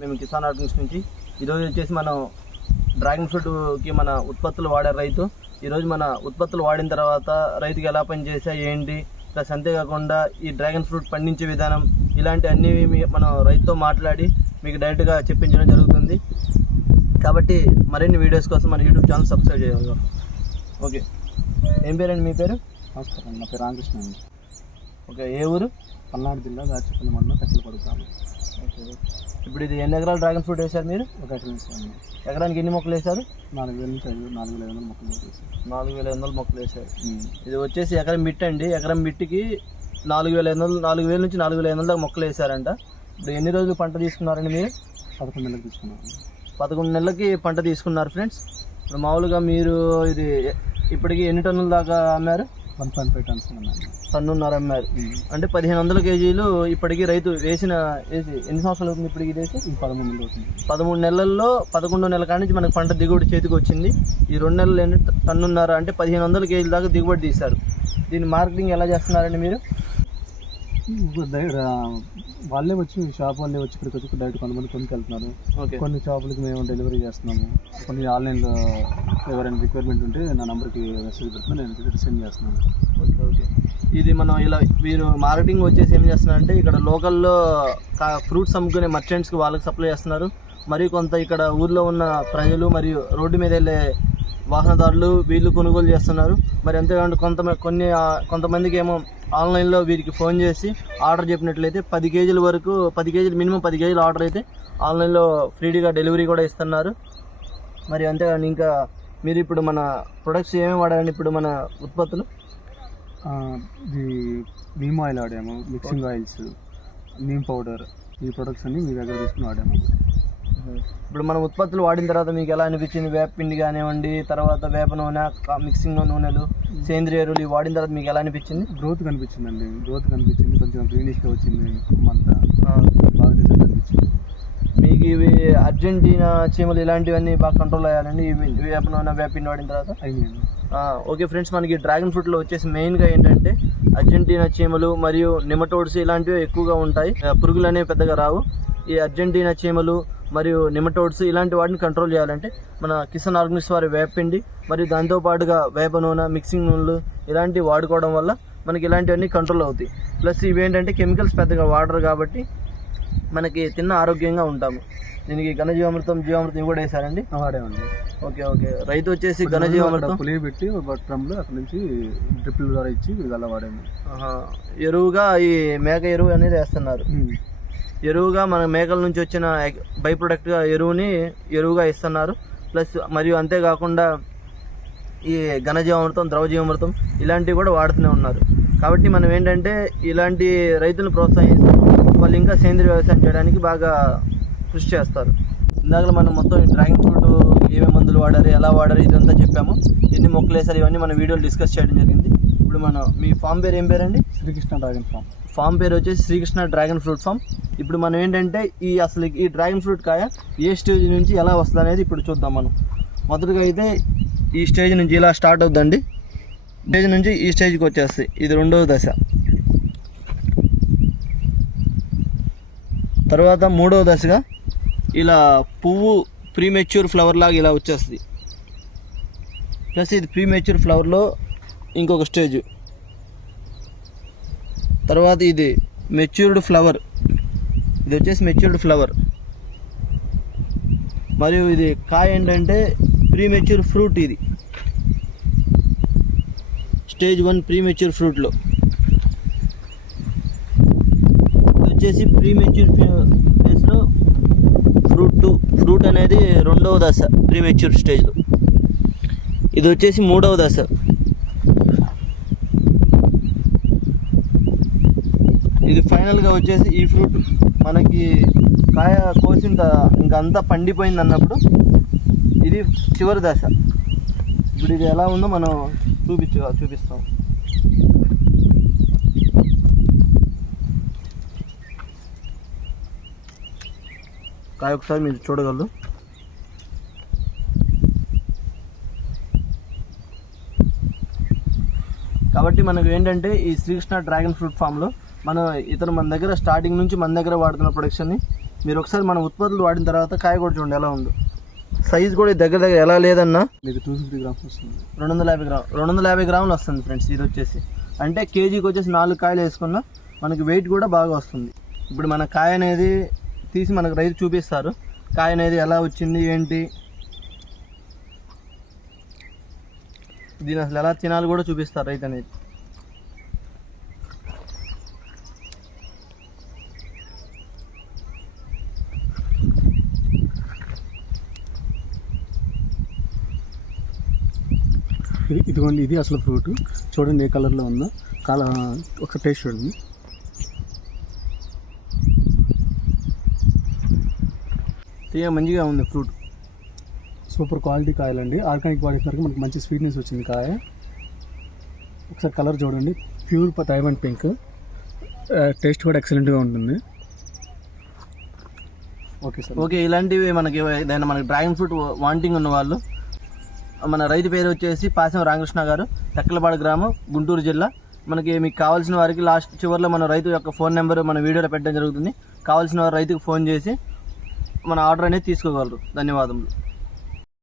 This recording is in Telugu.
మేము కిసాన్ ఆర్గన్స్ నుంచి. ఈరోజు వచ్చేసి మనం డ్రాగన్ ఫ్రూట్కి మన ఉత్పత్తులు వాడే రైతు. ఈరోజు మన ఉత్పత్తులు వాడిన తర్వాత రైతుకి ఎలా పనిచేసా ఏంటి? ప్లస్ అంతేకాకుండా ఈ డ్రాగన్ ఫ్రూట్ పండించే విధానం ఇలాంటి అన్ని మీ- మనం రైతుతో మాట్లాడి మీకు డైరెక్ట్గా చెప్పించడం జరుగుతుంది. కాబట్టి మరిన్ని వీడియోస్ కోసం మన యూట్యూబ్ ఛానల్ సబ్స్క్రైబ్ చేయాలి ఓకే. ఏం పేరండి? మీ పేరు? నమస్కారం నా పేరు రామకృష్ణ అండి. ఓకే. ఏ ఊరు? పల్నాడు జిల్లా దాచిపల్లి మండలం గ్రామం. ఓకే ఇప్పుడు ఇది ఎన్ని ఎకరాలు డ్రాగన్ ఫ్రూట్ వేశారు మీరు? ఒక ఎకరం వేసాను ఎకరానికి ఎన్ని మొక్కలు వేశారు? నాలుగు వేల నుంచి ఐదు నాలుగు వేల ఐదు వందల మొక్కలు వేసాను నాలుగు వేల ఐదు వందల మొక్కలు వేశారు. ఇది వచ్చేసి ఎకరం బిట్ అండి. ఎకరం బిట్టికి నాలుగు వేల ఐదు వందలు నాలుగు వేల నుంచి నాలుగు వేల ఐదు వందల దాకా మొక్కలు వేశారంట. ఇప్పుడు ఎన్ని రోజులు పంట తీసుకున్నారండి మీరు? పదకొండు నెలలకు తీసుకున్నాను పదకొండు నెలలకి పంట తీసుకున్నారు ఫ్రెండ్స్. ఇప్పుడు మామూలుగా మీరు ఇది ఇప్పటికి ఎన్ని టన్నుల దాకా అమ్మారు? వన్ పాయింట్ ఫైవ్ టన్స్ ఉన్నాను టన్నున్నర అమ్మారు అంటే పదిహేను వందల కేజీలు ఇప్పటికి రైతు వేసిన వేసి ఎన్ని సంవత్సరాలు అవుతుంది ఇప్పటికి వేసి ఈ పదమూడు నెలలు అవుతుంది. పదమూడు నెలల్లో పదకొండో నెల కాడి నుంచి మనకి పంట దిగుబడి చేతికి వచ్చింది. ఈ రెండు నెలలు ఏంటంటే టన్నున్నర అంటే పదిహేను వందల కేజీల దాకా దిగుబడి తీశారు. దీని మార్కెటింగ్ ఎలా చేస్తున్నారండి మీరు? వాళ్ళే వచ్చి షాప్ వాళ్ళే వచ్చి ఇక్కడికి వచ్చి డైరెక్ట్ కొంతమంది కొనుక్కెళ్తున్నారు. కొన్ని షాపులకి మేము డెలివరీ చేస్తున్నాము. కొన్ని ఆన్లైన్లో ఎవరైనా రిక్వైర్మెంట్ ఉంటే నా నెంబర్కి మెసేజ్ పెడుతున్నా నేను సెండ్ చేస్తున్నాను. Okay okay. ఇది మనం ఇలా మీరు మార్కెటింగ్ వచ్చేసి ఏం చేస్తున్నారంటే ఇక్కడ లోకల్లో ఫ్రూట్స్ అమ్ముకునే మర్చెంట్స్కి వాళ్ళకి సప్లై చేస్తున్నారు. మరియు కొంత ఇక్కడ ఊర్లో ఉన్న ప్రజలు మరియు రోడ్డు మీద వెళ్ళే వాహనదారులు వీళ్ళు కొనుగోలు చేస్తున్నారు. మరి అంతేకాకుండా కొంత కొన్ని కొంతమందికి ఏమో ఆన్లైన్లో వీరికి ఫోన్ చేసి ఆర్డర్ చెప్పినట్లయితే పది కేజీల వరకు పది కేజీలు మినిమం పది కేజీలు ఆర్డర్ అయితే ఆన్లైన్లో ఫ్రీగా డెలివరీ కూడా ఇస్తున్నారు. మరి అంతేగాని ఇంకా మీరు ఇప్పుడు మన ప్రొడక్ట్స్ ఏమేమి వాడారండి ఇప్పుడు మన ఉత్పత్తులు? నీమ్ ఆయిల్ వాడాము మిక్సింగ్ ఆయిల్స్ నీమ్ పౌడర్ ఈ ప్రొడక్ట్స్ అన్ని మీ దగ్గర తీసుకుని వాడాము. ఇప్పుడు మనం ఉత్పత్తులు వాడిన తర్వాత మీకు ఎలా అనిపించింది? వేప పిండి కానివ్వండి తర్వాత వేప నూనె మిక్సింగ్ నూనెలు సేంద్రియ ఎరువులు ఇవి వాడిన తర్వాత మీకు ఎలా అనిపించింది? గ్రోత్ కనిపించిందండి. గ్రోత్ కనిపించింది. కొంచెం గ్రీనిష్గా వచ్చింది. కొమ్మంతా ఆ, బాగా రిజల్ట్ అనిపించింది మీకు ఇవి అర్జెంటీనా చీమలు ఇలాంటివన్నీ బాగా కంట్రోల్ అయ్యాలండి? ఇవి వేప నూనె వేప పిండి వాడిన తర్వాత? ఓకే ఫ్రెండ్స్ మనకి డ్రాగన్ ఫ్రూట్లో వచ్చేసి మెయిన్గా ఏంటంటే అర్జెంటీనా చీమలు మరియు నిమటోడ్స్ ఇలాంటివి ఎక్కువగా ఉంటాయి. పురుగులు అనేవి పెద్దగా రావు. ఈ అర్జెంటీనా చీమలు మరియు నిమటోడ్స్ ఇలాంటి వాటిని కంట్రోల్ చేయాలంటే మన కిసాన్ ఆర్గనిక్స్ వారి వేపిండి మరియు దాంతోపాటుగా వేప నూనె మిక్సింగ్ నూనెలు ఇలాంటివి వాడుకోవడం వల్ల మనకి ఇలాంటివన్నీ కంట్రోల్ అవుతాయి. ప్లస్ ఇవి ఏంటంటే కెమికల్స్ పెద్దగా వాడరు కాబట్టి మనకి తిన్న ఆరోగ్యంగా ఉంటాము. దీనికి ఘనజీవామృతం జీవామృతం కూడా వేశారండి? వాడామండి. Okay okay. రైతు వచ్చేసి ఘనజీవామృతం పులియ పెట్టి డ్రమ్లో అక్కడ నుంచి డ్రిప్పుల ద్వారా ఇచ్చి అలా వాడాము. ఎరువుగా ఈ మేక ఎరువు అనేది వేస్తున్నారు. ఎరువుగా మన మేకల నుంచి వచ్చిన బై ప్రొడక్ట్గా ఎరువుని ఎరువుగా ఇస్తున్నారు. ప్లస్ మరియు అంతేకాకుండా ఈ ఘనజీవామృతం ద్రవజీవామృతం ఇలాంటివి కూడా వాడుతూనే ఉన్నారు. కాబట్టి మనం ఏంటంటే ఇలాంటి రైతులను ప్రోత్సహిస్తాం వాళ్ళు ఇంకా సేంద్రియ వ్యవసాయం చేయడానికి బాగా కృషి చేస్తారు. ఇందాక మనం మొత్తం ఈ డ్రాగన్ ఫ్రూట్ ఏమేమి మందులు వాడారు ఎలా వాడారు ఇదంతా చెప్పాము. ఎన్ని మొక్కలు వేసారు ఇవన్నీ మన వీడియోలు డిస్కస్ చేయడం జరిగింది. ఇప్పుడు మనం మీ ఫామ్ పేరు ఏం పేరండి? Srikrishna dragon form. ఫామ్ పేరు వచ్చేసి శ్రీకృష్ణ డ్రాగన్ ఫ్రూట్ ఫామ్. ఇప్పుడు మనం ఏంటంటే ఈ అసలు ఈ డ్రాగన్ ఫ్రూట్ కాయ ఏ స్టేజ్ నుంచి ఎలా వస్తుంది అనేది ఇప్పుడు చూద్దాం మనం. మొదటగా అయితే ఈ స్టేజ్ నుంచి ఇలా స్టార్ట్ అవుద్దండి. స్టేజ్ నుంచి ఈ స్టేజ్కి వచ్చేస్తాయి. ఇది రెండవ దశ. తర్వాత మూడవ దశగా ఇలా పువ్వు ప్రీమెచ్యూర్ ఫ్లవర్ లాగా ఇలా వచ్చేస్తుంది ప్లస్ ఇది ప్రీమెచ్యూర్ ఫ్లవర్లో ఇంకొక స్టేజ్. తర్వాత ఇది మెచ్యూర్డ్ ఫ్లవర్ ఇది వచ్చేసి మెచ్యూర్డ్ ఫ్లవర్ మరియు ఇది కాయ ఏంటంటే ప్రీ మెచ్యూర్ ఫ్రూట్ ఇది. స్టేజ్ వన్ ప్రీ మెచ్యూర్ ఫ్రూట్లో ఇది వచ్చేసి ప్రీ మెచ్యూర్ ఫేజ్లో ఫ్రూట్ టూ ఫ్రూట్ అనేది రెండవ దశ ప్రీ మెచ్యూర్ స్టేజ్లో ఇది వచ్చేసి మూడవ దశ. ఇది ఫైనల్గా వచ్చేసి ఈ ఫ్రూట్ మనకి కాయ కోసిన ఇంకంతా అంతా పండిపోయింది అన్నప్పుడు ఇది చివరి దశ. ఇప్పుడు ఇది ఎలా ఉందో మనం చూపించు చూపిస్తాం. కాయ ఒకసారి మీరు చూడగలరు. కాబట్టి మనకు ఏంటంటే ఈ శ్రీకృష్ణ డ్రాగన్ ఫ్రూట్ ఫామ్లో మన ఇతను మన దగ్గర స్టార్టింగ్ నుంచి మన దగ్గర వాడుతున్న ప్రొడక్షన్ని మీరు ఒకసారి మన ఉత్పత్తులు వాడిన తర్వాత కాయ కూడా చూడండి ఎలా ఉందో. సైజ్ కూడా దగ్గర దగ్గర ఎలా లేదన్నా మీకు టూ ఫిఫ్టీ గ్రామ్స్ వస్తుంది. రెండు వందల యాభై గ్రామ్ రెండు వందల యాభై గ్రాములు వస్తుంది ఫ్రెండ్స్ ఇది వచ్చేసి. అంటే కేజీకి వచ్చేసి నాలుగు కాయలు వేసుకున్నా మనకి వెయిట్ కూడా బాగా వస్తుంది. ఇప్పుడు మన కాయ అనేది తీసి మనకు రైతు చూపిస్తారు. కాయ అనేది ఎలా వచ్చింది ఏంటి? దీని అసలు ఎలా తినాలి కూడా చూపిస్తారు రైతు అనేది. ఇది ఇదిగోండి ఇది అసలు ఫ్రూట్. చూడండి ఏ కలర్లో ఉందో. కాల ఒక టేస్ట్ చూడండి. తీయ మంచిగా ఉంది ఫ్రూట్. సూపర్ క్వాలిటీ కాయలండి. ఆర్గానిక్ వాడేసరికి మనకి మంచి స్వీట్నెస్ వచ్చింది కాయ. ఒకసారి కలర్ చూడండి. Pure Taiwan pink. టేస్ట్ కూడా ఎక్సలెంట్గా ఉంటుంది. Okay sir. ఓకే ఇలాంటివి మనకి ఏదైనా మనకి డ్రాగన్ ఫ్రూట్ వాంటింగ్ ఉన్న వాళ్ళు మన రైతు పేరు వచ్చేసి పాసం రామకృష్ణ గారు తక్కలపాడు గ్రామం గుంటూరు జిల్లా. మనకి మీకు కావాల్సిన వారికి లాస్ట్ చివరిలో మన రైతు యొక్క ఫోన్ నెంబర్ మన వీడియోలో పెట్టడం జరుగుతుంది. కావాల్సిన వారు రైతుకు ఫోన్ చేసి మన ఆర్డర్ అనేది తీసుకోగలరు. ధన్యవాదములు.